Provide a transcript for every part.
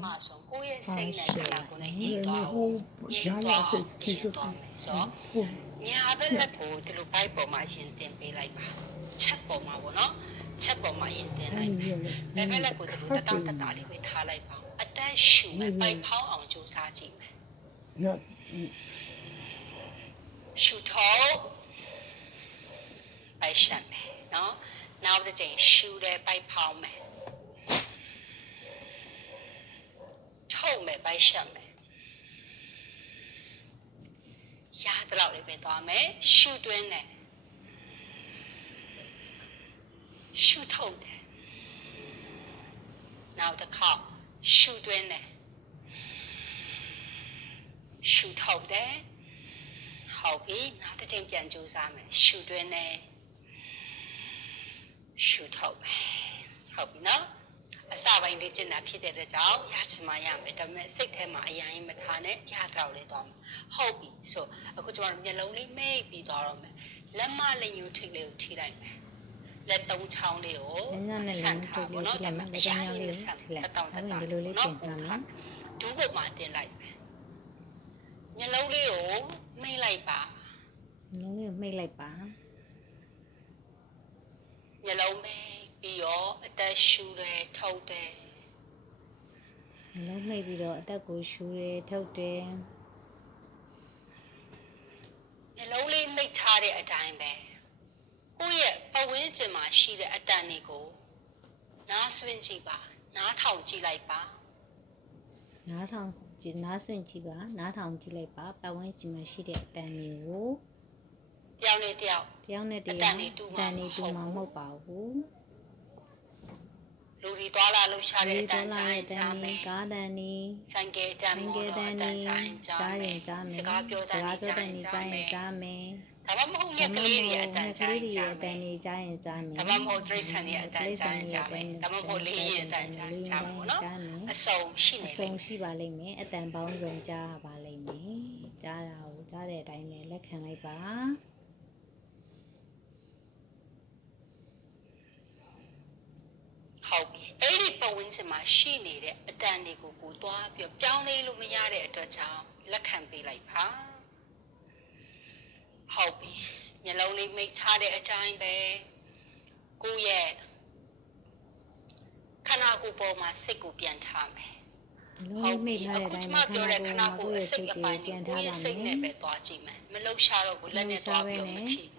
Mason, who is saying that they are going to eat all so, Niabella go to the Bible machine, then be like Chapel Mawono, Chapel my in the Bella go to the Dali with Halaipa, a dash shoe by pound on Josaji. Shoot all by Shamme, no? Now the day shoot by pound man. Told me by Shamme. Yard out of it on me, shoot in it. Shoot hold it. Now the car, shoot in it. Shoot hold it. Hobby, not the thing can do some shoot in it. Shoot hold me. Hobby, no? A saving legend appeared at all. Yat's my young, but sick him my young mechanic, yard out it on. Hobby, so I could run lonely, maybe dorm. Lemma let you take little tea like me. Let them town Leo, Santa, or not them, a shining the sun, do what Martin like me. Yellow Leo, may like bar. No, may like bar. Yellow may be all a dash shooter, told there. No, maybe that go shooter, told there. Yellow may tarry a dime bear. Oh, yeah, but when it's my sheet at Danigo. Not swingy bar, not how G like bar. Not how swingy bar, not how G like bar, but when it's my sheet at Danigo. Down at the Danny to my mobile. Ludi Dollar, Luchari, Gardani, Sange, Giant Jame. Tamamo at Danny Giant Jame. Tamamo Dresani at Giant Jame. Tamamo Lee at Giant Jame. A song she balling at them bound on jar balling me. Jar that I may let him like bar. Eighty bones in my she needed a dandy go to up your down a lumiare at a town. Let can be like pa. Hobby, yellowly make tardy a time bear. Go yet. Can I go for my sick opian time? No, made her a diamond. Go sick of finding a sick never dodgy man. Melo shadow would let it up your material.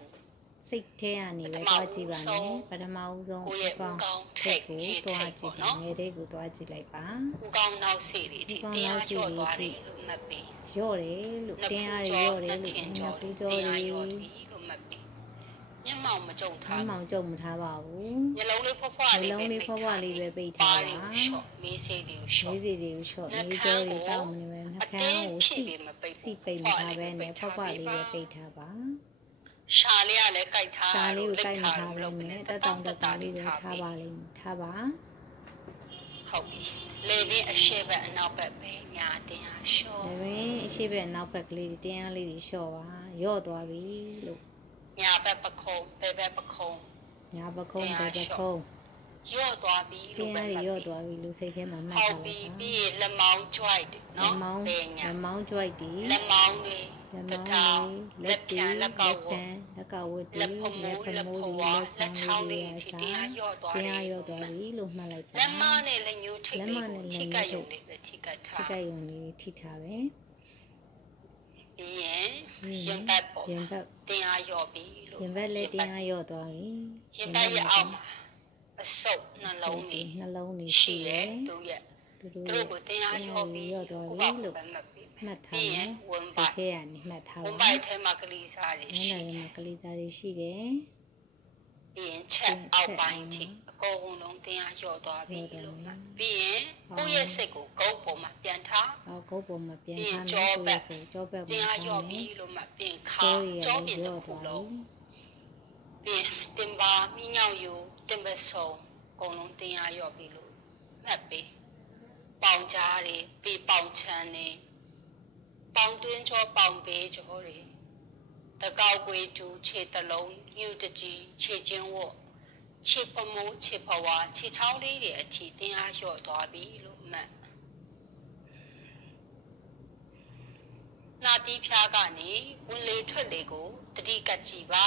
စိတ်ထဲကနေပဲတွားကြည့်ပါမယ်ပထမဦးဆုံးအကောင်ထိတ်ကိုတွားကြည့်ပါငယ်လေးကိုတွားကြည့်လိုက်ပါဦးကောင်းနောက်စီတွေဒီတရားလျှော့သွားတယ်လို့မှတ်ပြီးရော့တယ်လို့တင်းအားရော့တယ်လို့နှစ်ပူးကြောတွေလို့မှတ်ပြီးမျက်မှောင်မကြုံထားမျက်မှောင်ကြုံမထားပါဘူးမျက်လုံးလေးဖွားဖွားလေးပဲပိတ်ထားပါမေးစေးတွေကိုရှော့မေးကြောတွေတောက်မနေပဲနှခမ်းကိုစီပိတ်မထားပဲနဲ့ဖွားဖွားလေးပဲပိတ်ထားပါရှာလေးကလည်းကြိုက်ထားရှာလေးကိုကြိုက်မထားဘူးနဲ့တက်တောင်လေးပဲထားပါလိမ့်ထားပါဟုတ်ပြီလေပင်အရှိဘက်အနောက်ဘက်ပဲညာတင်ဟာရှော့လေပင်အရှိဘက်အနောက်ဘက်ကလေးတင်းအားလေးရှော့ပါရော့သွားပြီလို့ညာဘက်ပခုံးဘယ်ဘက်ပခုံးညာပခုံးဘယ်ပခုံးရော့သွားပြီလို့ပဲရော့သွားပြီလို့စိတ်ထဲမှာမှတ်ထားပါပြီးလက်မောင်းကြွိုက်တယ်နော်လက်မောင်းကြွိုက်ဒီလက်မောင်းတွေလက်ပြန်လက်ကောက်ဝတ်ဒီလက်ဖမိုးဒီလက်ချောင်းလေးအစားတရားရော့သွားပြီလို့မှတ်လိုက်ပါလက်မနဲ့လက်ညှိုးထိပ်လေးထိကယုံလေးပဲထိကထားထိကယုံလေးထိထားပဲရင်ဘတ်ပေါ့တရားရော့ပြီလို့ရင်ဘတ်လည်းတရားရော့သွားပြီရင်ဘတ်ရဲ့အောက်မှာအဆုပ်နှလုံးလေးရှိတယ်တို့ကိုတရားရော့ပြီသွားပြီလို့မှတ်ထားမယ်စိတ်ထဲကနေမှတ်ထားပါဝန်ပိုက်ထဲမှာကလေးစားတွေရှိတယ်မှာကလေးစားတွေရှိတယ်ပြီးရင်ချက်အောက်ပိုင်းထိအကုန်လုံးတရားရော့သွားပြီလို့ပြီးရင်ကိုယ့်ရဲ့စိတ်ကိုဂုတ်ပေါ်မှာပြန်ထားဂုတ်ပေါ်မှာပြန်ထားမယ်ကိုယ့်ရဲ့စိတ်ကြောဘက်မှာတရားရော့ပြီလို့မှပြင်ခါကြောပြင်တစ်ခုလုံးပြီးတင်ပါမိညောင်ယူတင်ပဆုံအကုန်လုံးတရားရော့ပြီလို့မှတ်ပြီးပေါင်ကြားတွေပြီးပေါင်ချမ်းတွေပေါင်တွင်းချောပေါင်ပေးချောတွေတကောက်ကွေးတူခြေတလုံးညူတကြီးခြေချင်းဝတ် ခြေပမိုးခြေဖွားခြေချောင်းလေးတွေအထိတင်းအားလျော့သွားပြီလို့မှတ်နာတီးဖျားကနေဝင်လေထွက်လေကိုတတိကကြည့်ပါ